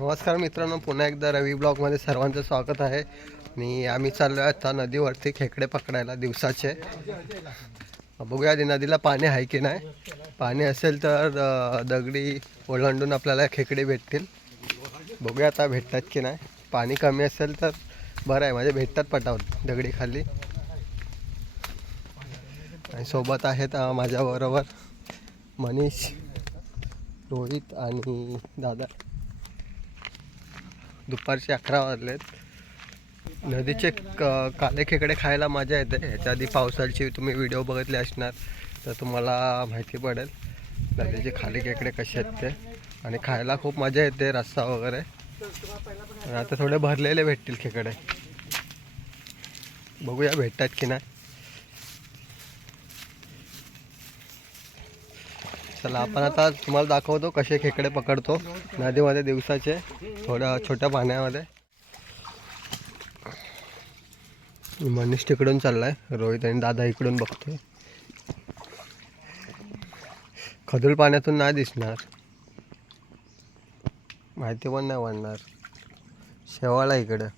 नमस्कार मित्रांनो पुन्हा एकदा रवी ब्लॉगमध्ये सर्वांचं स्वागत आहे. आणि आम्ही चाललो आहे आता नदीवरती खेकडे पकडायला दिवसाचे. बघूया आधी नदीला पाणी आहे की नाही. पाणी असेल तर दगडी ओलांडून आपल्याला खेकडे भेटतील. बघूया आता भेटतात की नाही. पाणी कमी असेल तर बरं आहे म्हणजे भेटतात पटावत दगडी खाली. आणि सोबत आहेत माझ्याबरोबर मनीष रोहित आणि दादा. दुपारचे अकरा वाजलेत. नदीचे क काले खेकडे खायला मजा येते. ह्याच्या आधी पावसाळ्याची तुम्ही व्हिडिओ बघितले असणार तर तुम्हाला माहिती पडेल. नदीचे खाली खेकडे कसे आहेत ते. आणि खायला खूप मजा येते रस्सा वगैरे. आता थोडे भरलेले भेटतील खेकडे. बघूया भेटतात की नाही. चला आपण आता तुम्हाला दाखवतो कसे खेकडे पकडतो. नदीमध्ये दिवसाचे थोड्या छोट्या पाण्यामध्ये. मनीष तिकडून चाललाय रोहित आणि दादा इकडून बघतोय. खदूल पाण्यातून नाही दिसणार. माहिती पण नाही वाढणार. शेवाळा इकडं.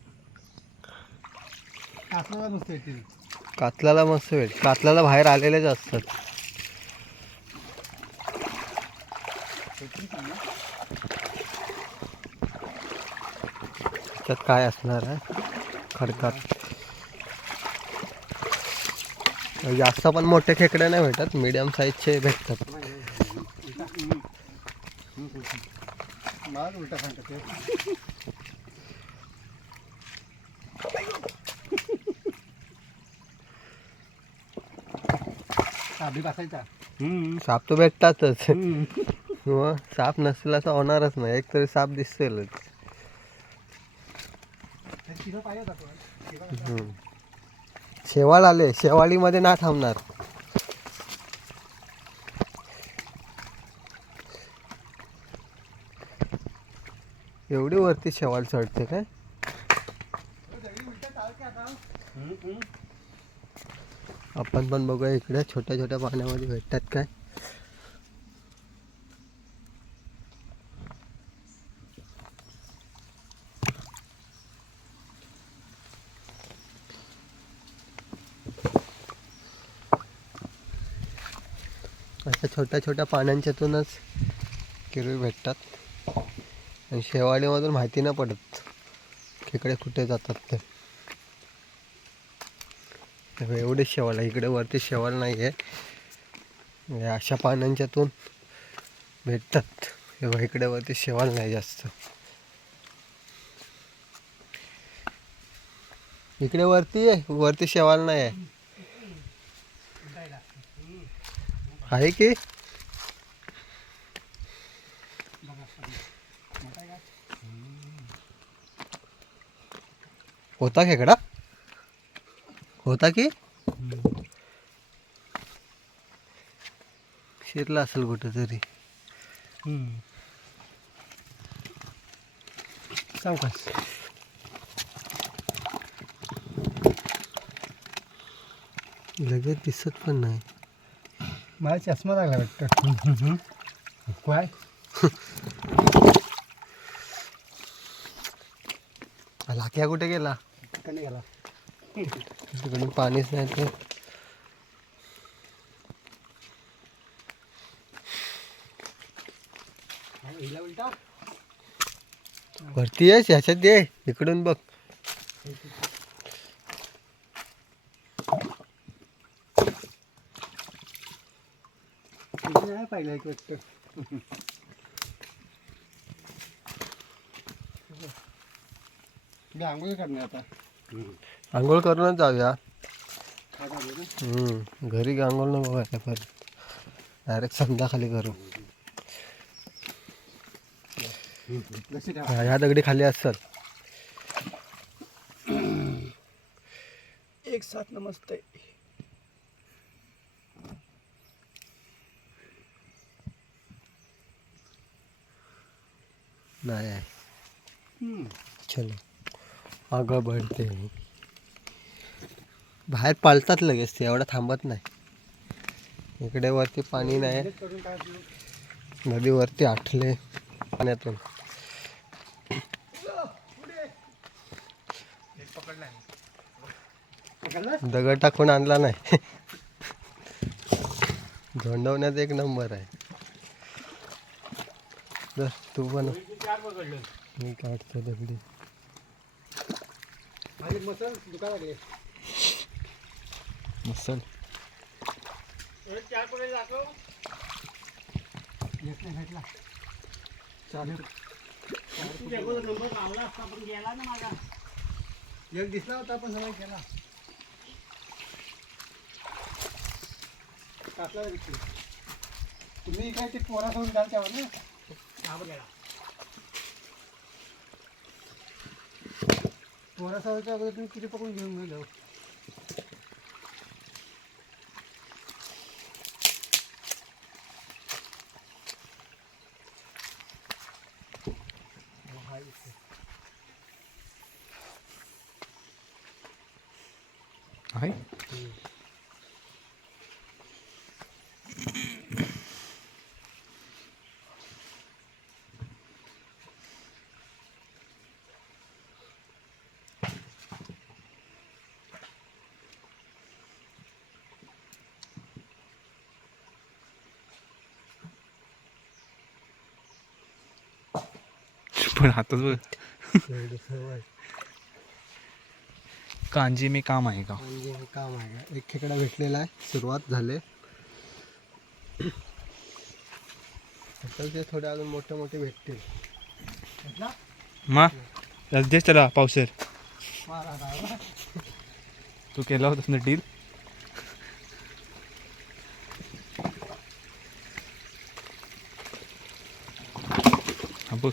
कातलाला मस्त भेट कातलाला बाहेर आलेलेच असतात. त्यात काय असणार आहे? खडकात. जास्त पण मोठे खेकडे नाही भेटत मीडियम साईजचे भेटतात. साप तर भेटतातच. मग साप नसला तर होणारच नाही. एक तरी साप दिसेलच. हम्म. शेवाळ आले. शेवाळीमध्ये ना थांबणार. एवढी वरती शेवाळ चढते काय? आपण पण बघूया इकडे छोट्या छोट्या पाण्यामध्ये भेटतात काय अशा छोट्या छोट्या पाण्यांच्यातूनच किरवी भेटतात. आणि शेवाळीमधून माहिती नाही पडत इकडे कुठे जातात ते. एवढे शेवाळ आहे. इकडे वरती शेवाळ नाही आहे म्हणजे अशा पाण्यांच्यातून भेटतात. तेव्हा इकडे वरती शेवाळ नाही जास्त. इकडे वरती आहे. वरती शेवाळ नाही आहे आहे की? होता खेकडा होता की? शिरला असेल कुठेतरी. सावकाश. लगेच दिसत पण नाही. मला चष्मा लागला वाटतं. काय? लाक्या कुठे गेला? गेला. पाणीच नाही ते. वरती आहेस ह्याच्यात ये इकडून बघ. एक वाटतं. आंघोळ करणार आता. आंघोळ करूनच जाऊया. काय झालं ना हम्म, घरी आंघोळ नको व्हायला पर डायरेक्ट संध्याकाळी करू. लक्ष ठेवा. ह्या दगडी खाली असल एक साथ नमस्ते. नया है चलो आगे बढ़ते बाहेर पळतात लगेच ते एवढा थांबत नाही. इकडे वरती पाणी नाही नदीवरती आठले पाण्यातून. दगड टाकून आणला नाही. धोंडवण्यात एक नंबर आहे. तू पण मी काढतो दगडी. माझे मसल दुखा लागले मसल. येत नाही भेटला. चालेल एक. दिसला होता पण सगळं केला. टाकला तुम्ही काय ते पोरासोबत घाल त्यावर ना? पोरासोबतच्या अगोदर तुम्ही किती पकडून घेऊन गेलो हो आहे पण हातच बघ. कांजी मी काम आहे का? काम आहे का? एक खेकडा भेटलेला आहे. सुरुवात झाले. आता ते थोडे अजून मोठे मोठे भेटतील. मा? देश त्याला पावसर. तू केला होतास ना डील हा बघ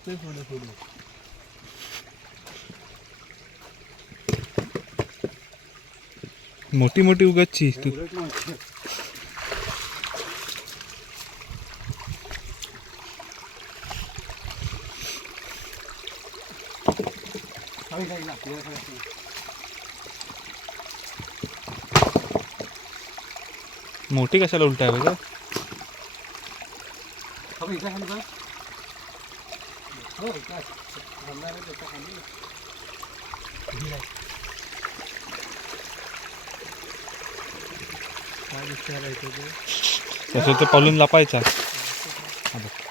धावतोय थोडं थोडं मोठी मोठी उगाची तू. मोठी कशाला उलटा आहे बघा ते तसं ते पालून लपायचा हा बघ इथं?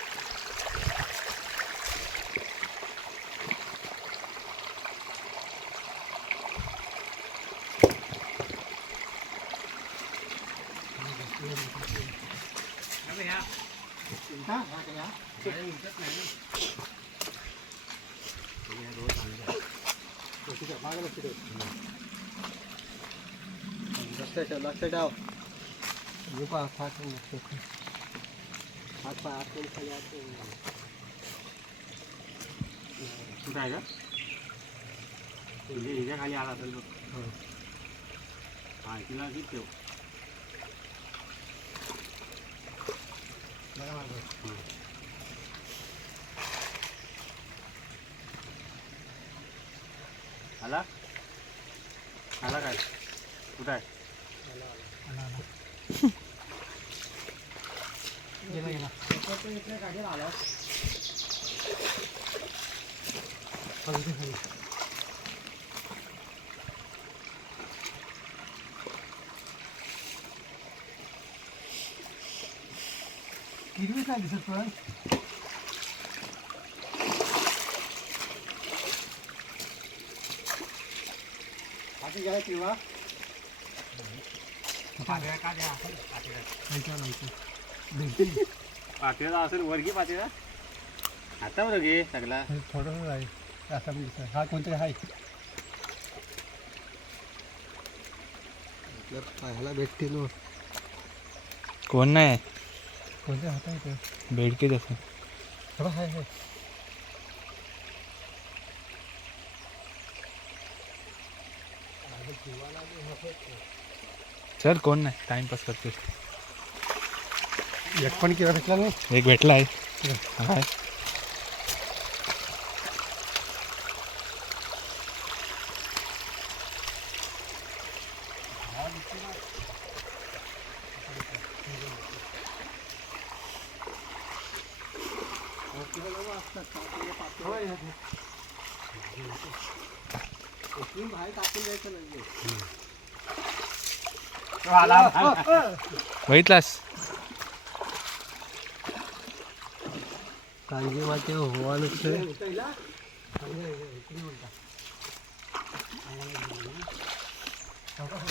हा, ते हा. लक्ष ठेव, मागं लक्ष ठेव. लक्ष ठेव लक्ष ठेव मी पा फाट लक्ष ठेव हात पाय आत करून खाली आत करून. कुठं आहे का? हिच्या- हिच्या खाली आला असेल बघ. हो. हा, तिला किती ठेव. बघा मागं. आला आला काय कुठं आहे गेला गेला आला हिरवीच नाही दिसत पण पातेला असेल वरगी पातेला आता बरं घे सगळा थोडंसं आहे असा पण दिसत हा। कोणतरी आहे आपल्या भेटतील कोण नाही कोणते हात आहे बेडके तसं थोडं आहे चल कोण नाही? टाइमपास करतोय. एक पण किंवा भेटला नाही? एक भेटला आहे. हाय बाहेर टाकून नाही बघितलास? कांजी माते होवा नसते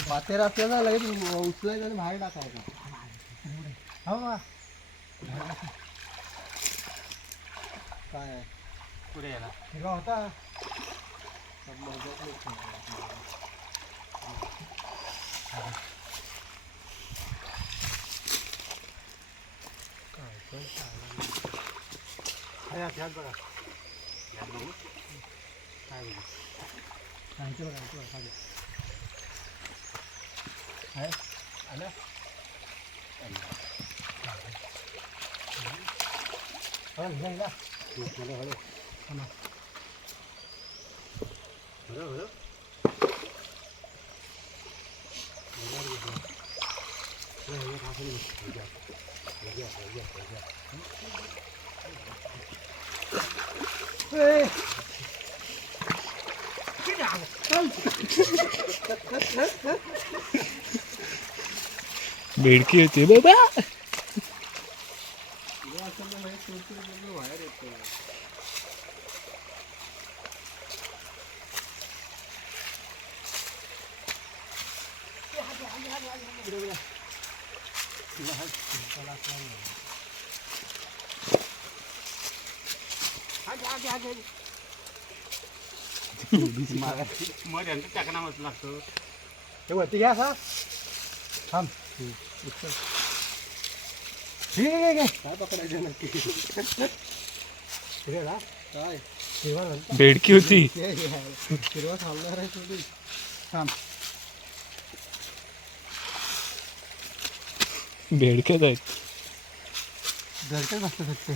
पातेर असल्याला लगेच उचलायचं आणि बाहेर टाकायचं. हो का? काय? पुढे याला हिरवा होता ह्यात ह्यात बघा ह्यात बघू काय बघू आणखी बघा आणखी बघा खाली. आहे? आलं? हळू, हिला, हिला. हळू, हळू. थांबा. हळू, हळू. हळू, हळू, हळू. हळू, हळू, खाली बस. हळू द्या. हळू द्या, हळू द्या, हळू द्या. ए! बेडकी होती बाबा. मग. यांचं टाकणारच लागतं. हे वरती घ्या असा. थांब. घे, घे, घे. काय पकडायचं नक्की? ना? काय? बेडकी होती. हे. हिरवा थांबणार आहे थोडी थांब. बेडकेच आहेत. फक्त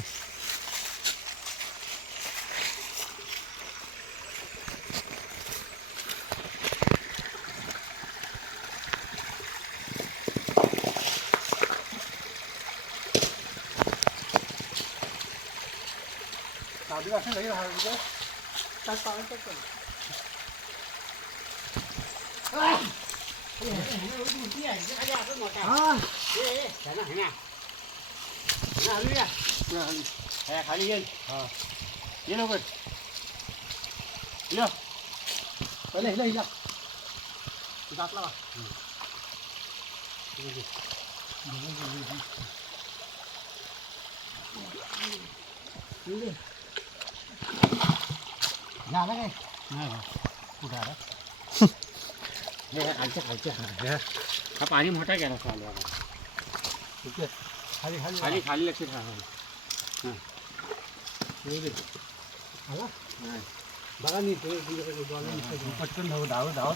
Tao có cái quần. Ôi. Cái này nó đủ cái này, cái này nó một cái. Ờ. Đi đi, cái này nè. Nó đi à. Nó. Hay khá đi. Ờ. Đi đâu vậy? Đi đâu? Tới đây, đây ra. Đặt lại. Ừ. Đi đi. Đi đi. Đi đi. झालं काय नाही कुठं आला हे खालच्या खालच्या हा पाणी मोठा गेला चालू ठीक आहे खाली खाली खाली खाली लक्ष ठेवा आला बघा बॉल पटकन धाव धाव धाव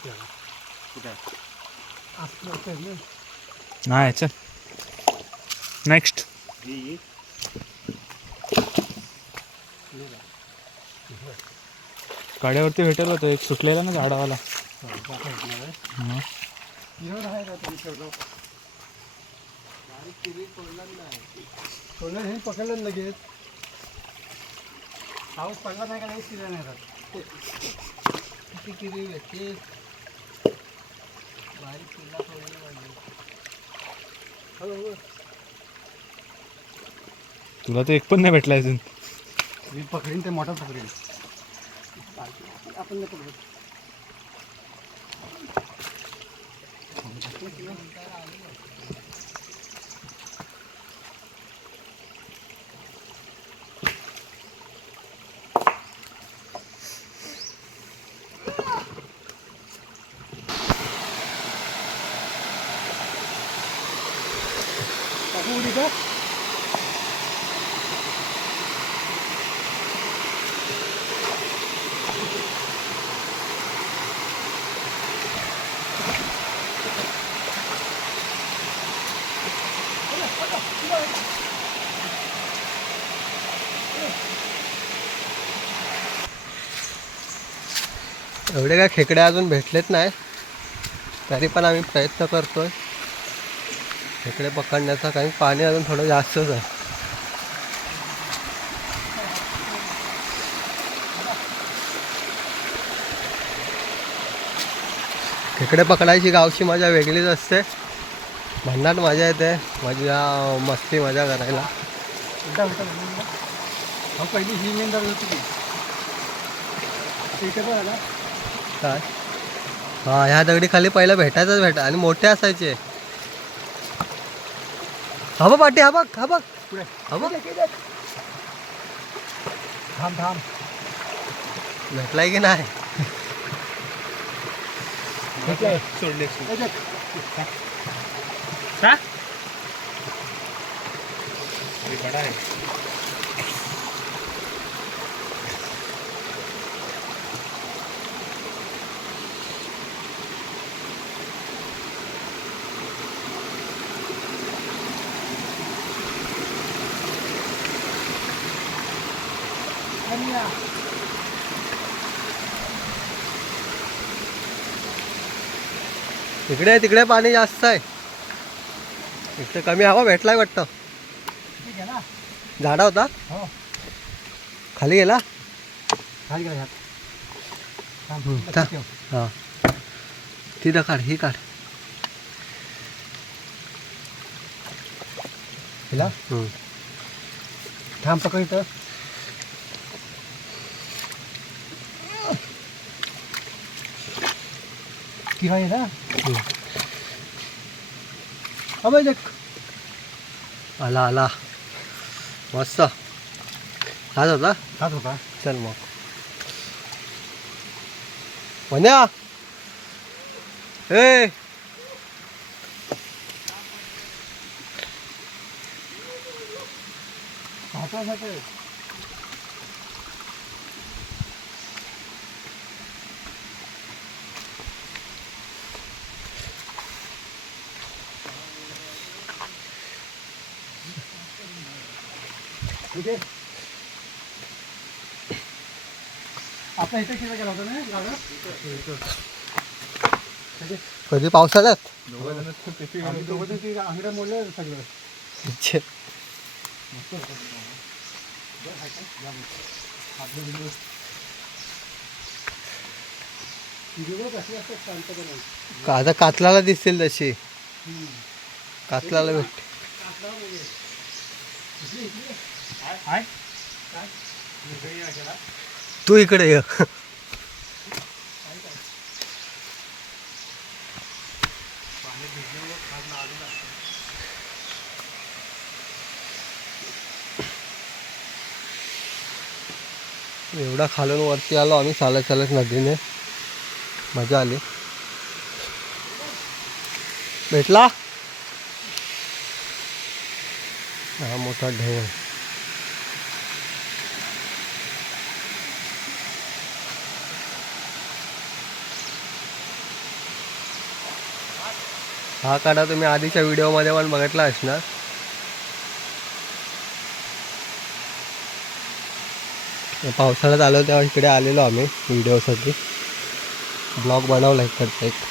पकडून कुठे ना नाही चल। नेक्स्ट ही गाड्यावरती भेटेल होतं एक सुटलेला ना झाडावाला. मग विरोध आहे का तुमच्याकडं हे. पकडलं लगेच पाऊस पडला नाही का नाही शिरा नाही राहत. किती किती व्यक्ती किल्ला. तुला तर एक पण नाही भेटला अजून. मी पकडीन ते मोठा पकडीन. आपण नाही पकडत. एवढे काय खेकडे अजून भेटलेत नाही. तरी पण आम्ही प्रयत्न करतोय. खेकडे पकडण्याचा कारण पाणी अजून थोडं जास्तच आहे. खेकडे पकडायची गावची मजा वेगळीच असते. भन्नाट मजा येते. मजा मस्ती मजा करायला. पहिली ही मेन होती इथे पण आला काय हा ह्या दगडी खाली पहिलं भेटायचंच भेटा आणि मोठे असायचे. हा बघ पाटी हा बघ हा बघ. पुढे. हा बघ. थांब थांब. भेटलाय की नाही? सोडले. का बडा आहे तिकडे तिकडे पाणी जास्त आहे. इकडे कमी हवा भेटलाय वाटतं. झाडा होता? हो. खाली गेला? खाली गेला ह्यात थांब, हम्म, लक्षात थांब. ठेव. हा तिथं काढ ही काढ हिला हम्म. थांब पकड इथं किंवा ये ना अबे देख आला आला मस्त हाच होता हात होता चल मग म्हण्या ए हातासाठी कुठे आता इथे किती गेला होता ना गाडा कधी पावसाळ्यात? मोडल्या सगळं. आता कातलाला दिसतील तशी. कातलाला भेट तू इकडे ये. एवढा खालून वरती आलो आम्ही चालत चालत नदीने. मजा आली. भेटला? हा मोठा ढेव हा काढा तुम्ही आधीच्या व्हिडिओमध्ये पण बघितला असणार. पावसाळ्यात आलो तेव्हा इकडे आलेलो आम्ही व्हिडिओसाठी. ब्लॉग बनवला इकडचा एक.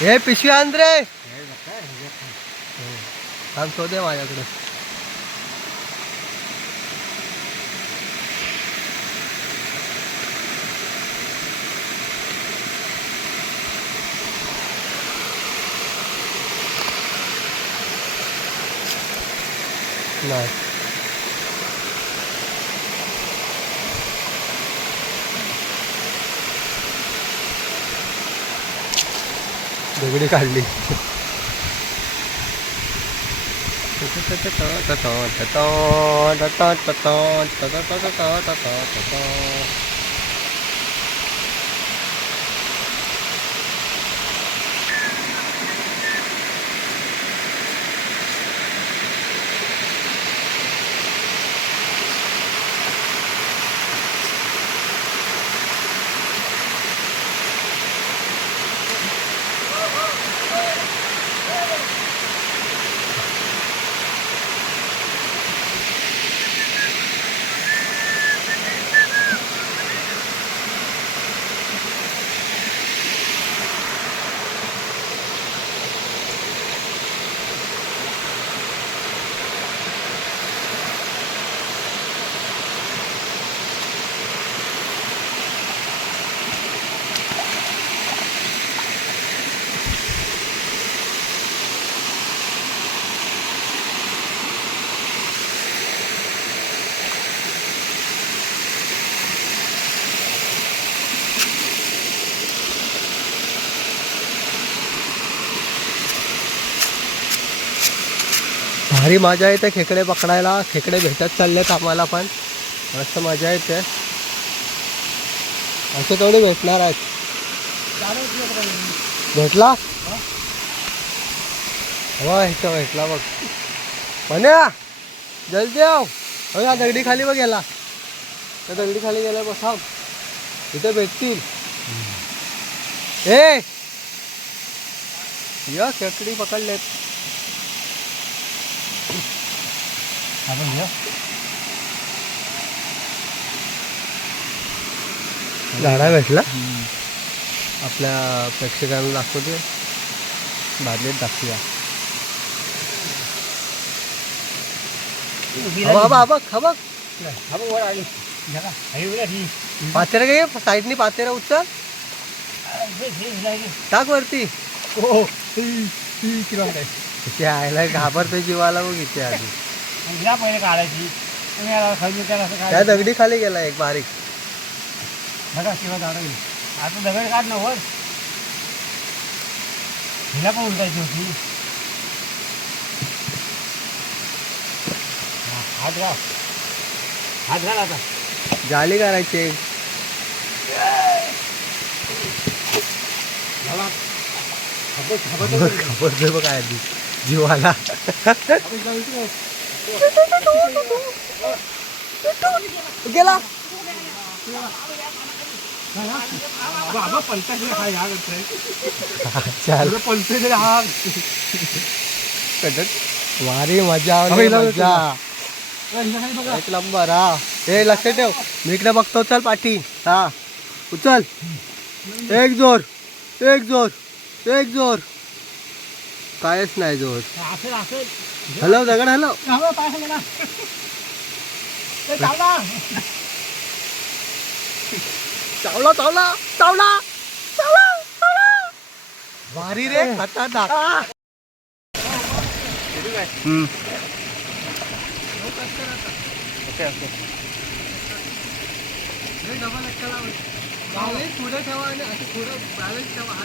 हे पिशवी आण रे. थांब दे माझ्याकडे. नाही. दगडी काढली भारी मजा येते खेकडे पकडायला. खेकडे भेटत चाललेत आम्हाला पण. मस्त मजा येते. असे तेवढे भेटणार आहेत. भेटला? हो इथं भेटला बघ. म्हण्या जल्दी आव. हो या दगडी खाली बघ याला. त्या दगडी खाली गेला बसा इथे भेटतील. ए! या खेकडी पकडलेत. आपण घ्या झाडा भेटला आपल्या प्रेक्षकांना दाखवते बादलीत दाखवूया पातेरा घे साईडनी पातेरा उचल टाक वरती हो इथे आयला घाबरतो जीवाला बघ इथे आधी हिला पहिले काढायची. आणि याला खाली त्याला असं त्या काढायचं. दगडी खाली गेला एक बारीक. बघा गेली. आता दगड काढ ना वर हिला पण उलटायची होती. हात घाल. हात घाल आता. जाली करायची बघ, घाबरतोय बघ आधी. जीवाला. गेला. बाबा पंचायत हा या करतोय. चाल. पंचायत हा. वारी मजा आली, हिला मजा. बघा. एक नंबर हा. हे लक्षात ठेव. मी इकडे बघतो चल पाठी. हा. उचल. एक जोर. एक जोर. एक जोर. कायच नाही जोर. असेल असेल. हलव दगड हलव चावला. चावला चावला चावला भारी रे खतरनाक. हे पुढे ठेवा आणि थोडं बॅलन्स ठेवा. हा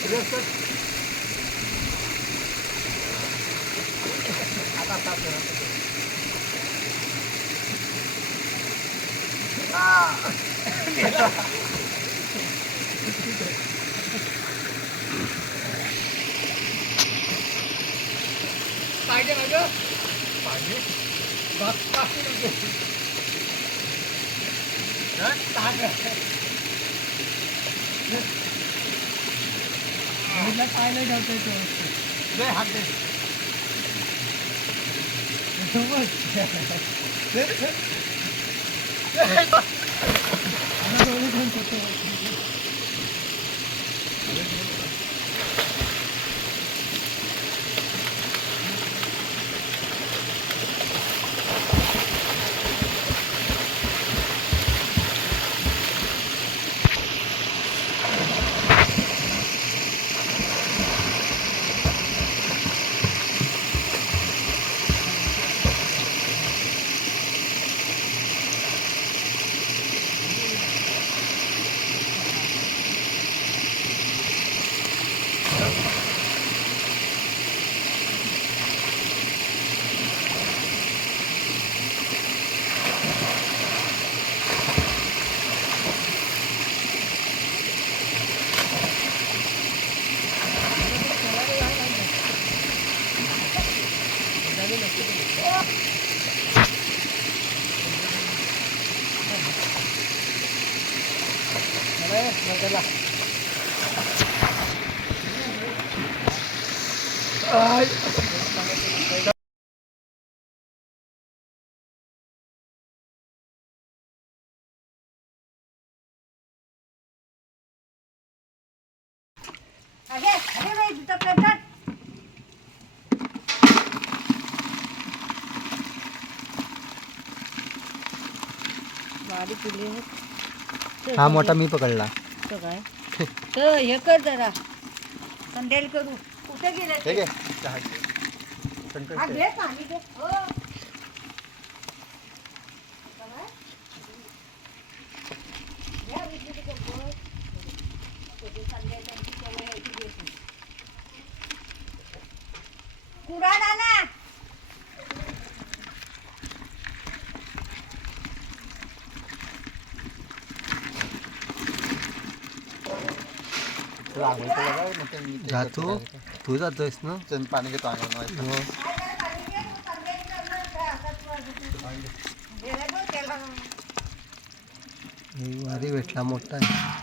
들었어? 아까 딱 들었어. 아! 내가. 빨개 맞아? 빨개? 막, 딱 이렇게. 어? 딱. याच्यावरती हात द्या. तरच आपण आहे. पुढे जाऊ नये हातला. अरे हा मोठा मी पकडला तो काय तर हे कर जरा संध्याकाळी करू कुठे गेले घे पाणी घे. हो. काय? घ्या, विकली तिथे बस. कधी संध्याकाळी त्यांची सवय आहे ती घेत नाही. जातो तू. जातोयस ना. पाणी घेतो हो. काय पाणी घे, तू संध्याकाळी करणार काय हातात वर. हे वारी भेटला मोठा आहे